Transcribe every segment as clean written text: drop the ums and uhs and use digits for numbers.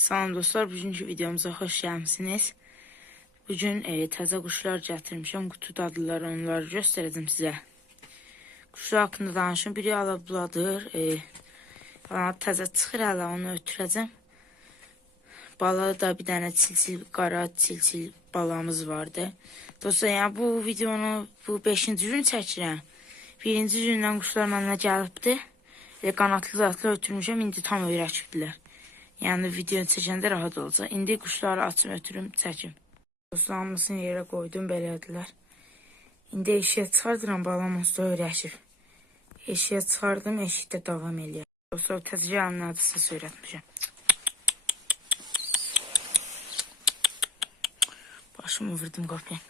Salam dostlar, bugünkü videomuza xoş gəlmisiniz. Bugün təzə quşlar gətirmişəm, qutuda adlılar, onları göstərəcəm sizə. Quşlar haqqında danışım, biri alabladır, təzə çıxır hələ, onu ötürəcəm. Balalı da bir dənə çil-çil, qara çil-çil balamız vardı. Dostlar, yəni bu videonu 5-ci gün çəkirəm. Birinci gündən quşlar mənə gəlibdi. Qanatlı zatlı ötürmüşəm, indi tam öyrəkibdilər. Yəni videonu çəkəndə rahat olacaq. İndi quşları açım, ötürüm, çəkim. Dostlar, hamısını yerə qoydum, belədilər. İndi eşiyə çıxardıram, balam usta öyrəşib. Eşiyə çıxardım, eşikdə davam eləyər. Dostlar, təzəcə əlinə sizə öyrətmişəm. Başımı vurdum qapıya.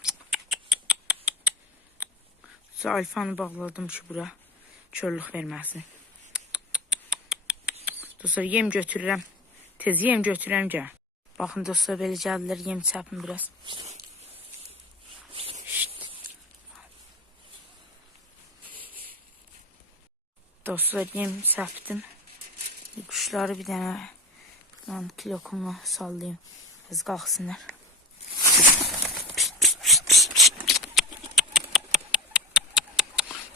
Sonra alfanı bağladım ki, bura körlük verməsin. Dostlar, yem götürürəm. Tez yem götürürəm gəl. Baxın dostlar, belə gəldilər, yem çəpim biraz. Dostlar, yem çəpdim. Quşları bir dənə kilokumla sallayayım. Biz qalxsınlar.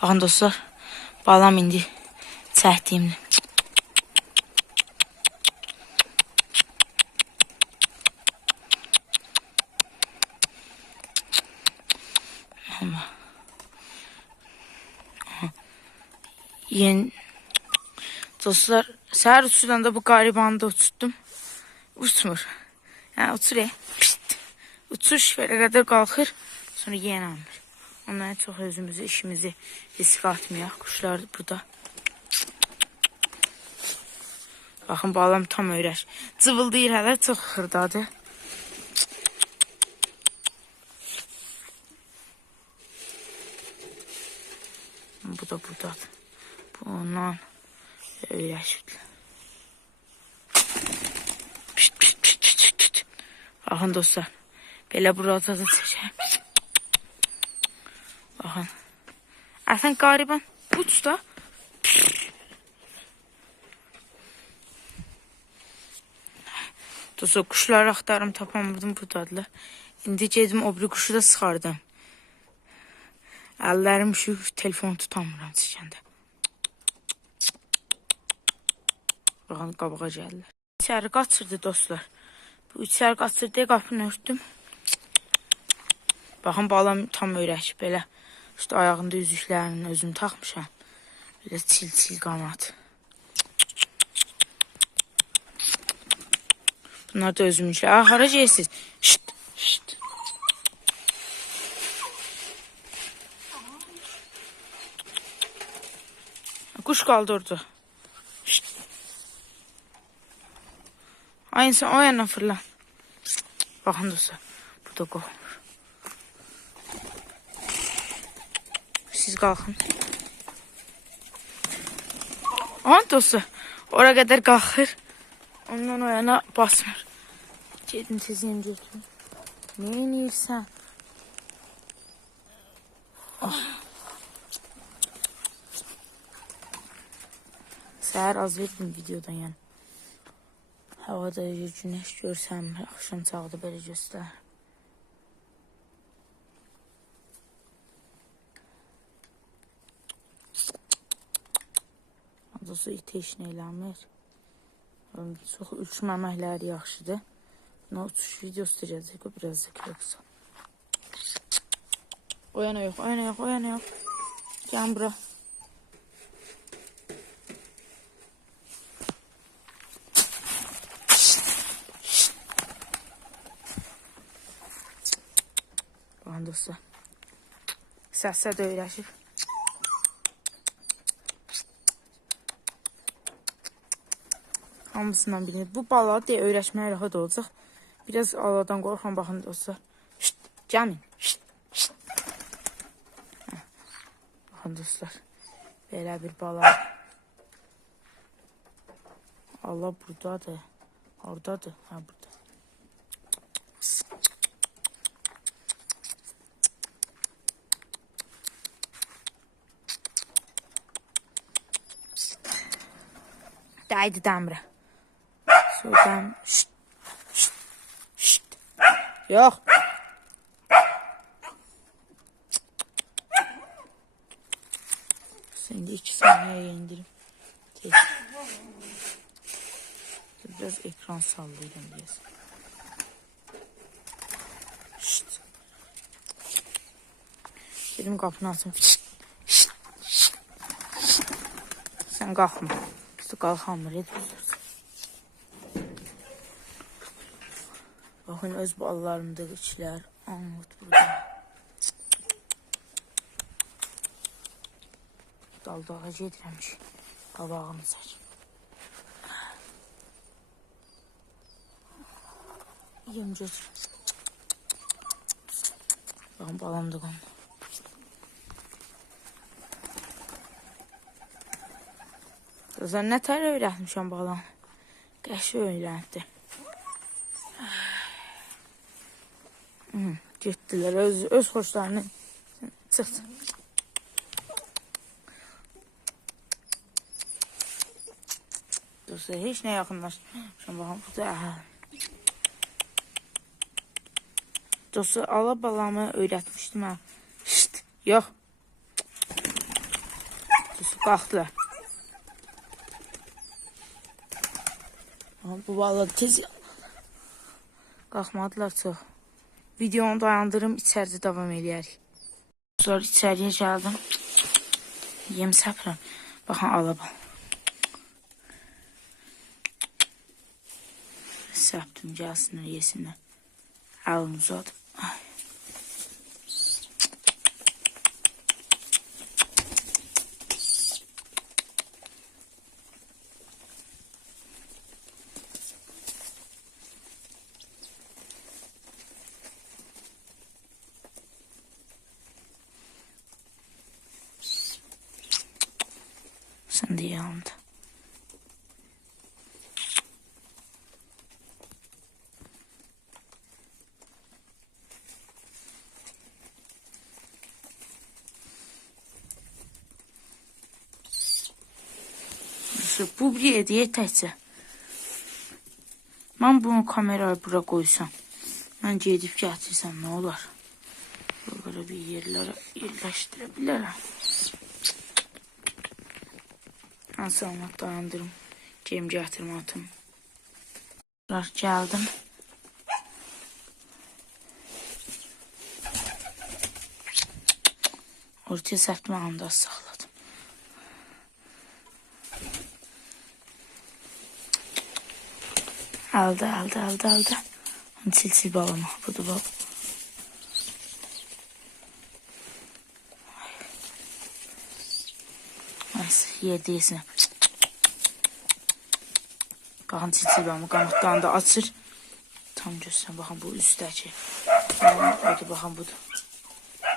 Baxın dostlar, balam indi çəkdiyimdir. Dostlar, səhər uçudan da bu qaribanı da uçutdum. Uçmur. Yəni, uçur, uçur, şifərə qədər qalxır, sonra yenə almır. Ondan çox özümüzü, işimizi risk atmayaq. Quşlar burada. Baxın, balam tam öyrəş. Cıvıldayır hələ, çox xırdadır. Bu da buradadır. Bu ondan öyrəşibdir. Baxın dostlar, belə burada da çəkəm. Baxın. Əsən qariban, uç da. Dostlar, quşları axtarım, tapamadım, buradadılar. İndi gedim, o biri quşu da sıxardım. Əllərim şu telefonu tutamıram çəkəndə. Baxın, qabağa gəlirlər. İçəri qaçırdı dostlar. Bu içəri qaçırdı, qapını örtdüm. Baxın, balam tam öyrəkib belə. İşte ayağında üzüklərini özüm taxmışam. Belə çil-çil qanat. Bunlar da özümünkilər. Hara geysiz? Şşt, şşt. Kuş qaldı orada. Şşt. Ay insan o yana fırlan. Baxın dostlar. Bu da qovmur. Siz qalxın. Aha dostlar. Ora qədər qalxır. Ondan o yana basmır. Gedin teziyim götürün. Ne inirsən? Səhər az verdim videodan yəni. Havada güneş görsəm, axşam çağda belə göstər. Adası iti işini eləmir. Çox uçmaməkləri yaxşıdır. Buna uçuş videosu da gələcək, o biraz da kiloksa. O yana yox, o yana yox, o yana yox. Gəlin bura. Baxın dostlar. Səsə də öyrəşib. Hamısından bilinir. Bu balağı deyə öyrəşməyə rahat olacaq. Biraz aladan qorxan, baxın dostlar. Şşt, gəlmin. Şşt, şşt. Baxın dostlar. Belə bir balağı. Allah buradadır. Oradadır. Ha, burada. Daydı dəmrə. Oradan Yox. Şimdi 2 saniyeye indirim. Tez. Biraz ekran sallayacağım biraz. Şşt. Dedim qapını açım. Şşt. Şşt. Şşt. Sen qalxma. İşte qalxamır. Bakın öz balalarımda içlər. Anlat burada. Daldağa gedirəm ki, qabağını çək. Yem götür. Bakın balam da qandı. Sən nə tər öyrətmişəm balam? Qəşi öyrətdi. Getdilər, öz xoşlarını çıxdı. Dostlar, heç nə yaxınlaşmışam, baxın, bu da Dostlar, ala balamı öyrətmişdim mən. Şşt, yox. Dostlar, qalxdılar. Bu bala tez qalxmadılar çox. Videonu dayandırım, içəridə davam edərik. Dostlar, içəriyə gəldim. Yem səpirəm. Baxın, ala bal. Səpdim, gəlsinlər, yesinlər. Əlimi uzadım. Ay. Sen de yanımda. Bu bir hediye təkcə. Mən bunu kameraya bura qoysam, mən gedib gətirsəm nə olar? Böyle bir yerlərə yerləşdirə bilərəm. Mən salamat dayandırım. Cem gətirmə atım. Gəldim. Ortaya səptimi anda saxladım. Aldı. Sil balama. Budur bal. Neyse, yerdeyesine. Baxın, sil balama. Qanıqdan da açır. Tam göstərəm. Baxın, bu üstdəki. Hadi baxın, budur.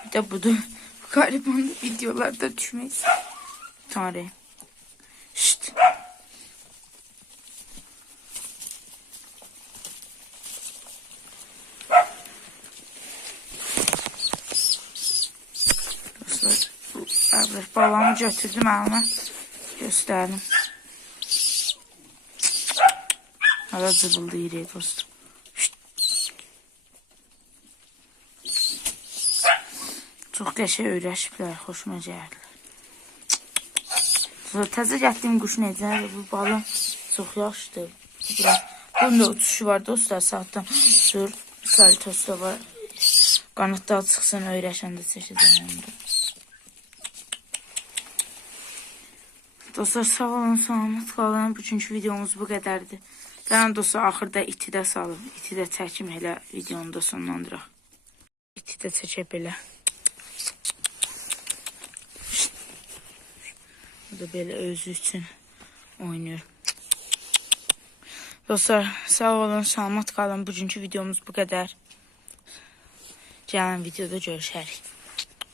Bir də budur. Bu qariban videolarda düşməyiz. Tarih. Şşt. Balamı götürdüm əlimə, göstərdim. Hala cıvıldayır dostum. Çox qəşəng öyrəşiblər, xoşuma gəldilər. Təzə gəldiyim quş necədir? Bu balım çox yaxşıdır. Bunun da uçuşu var dostlar, saatdan sür, salitosu da var. Qanıtda çıxsın, öyrəşəndə çəkəcəm onu da. Dostlar, sağ olun, salamat qalın. Bugünkü videomuz bu qədərdir. Gələn dostlar, axırda iti də salım. İti də çəkim, elə videonu da sonlandıraq. İti də çəkək belə. Bu da belə özü üçün oynayır. Dostlar, sağ olun, salamat qalın. Bugünkü videomuz bu qədər. Gələn videoda görüşərik.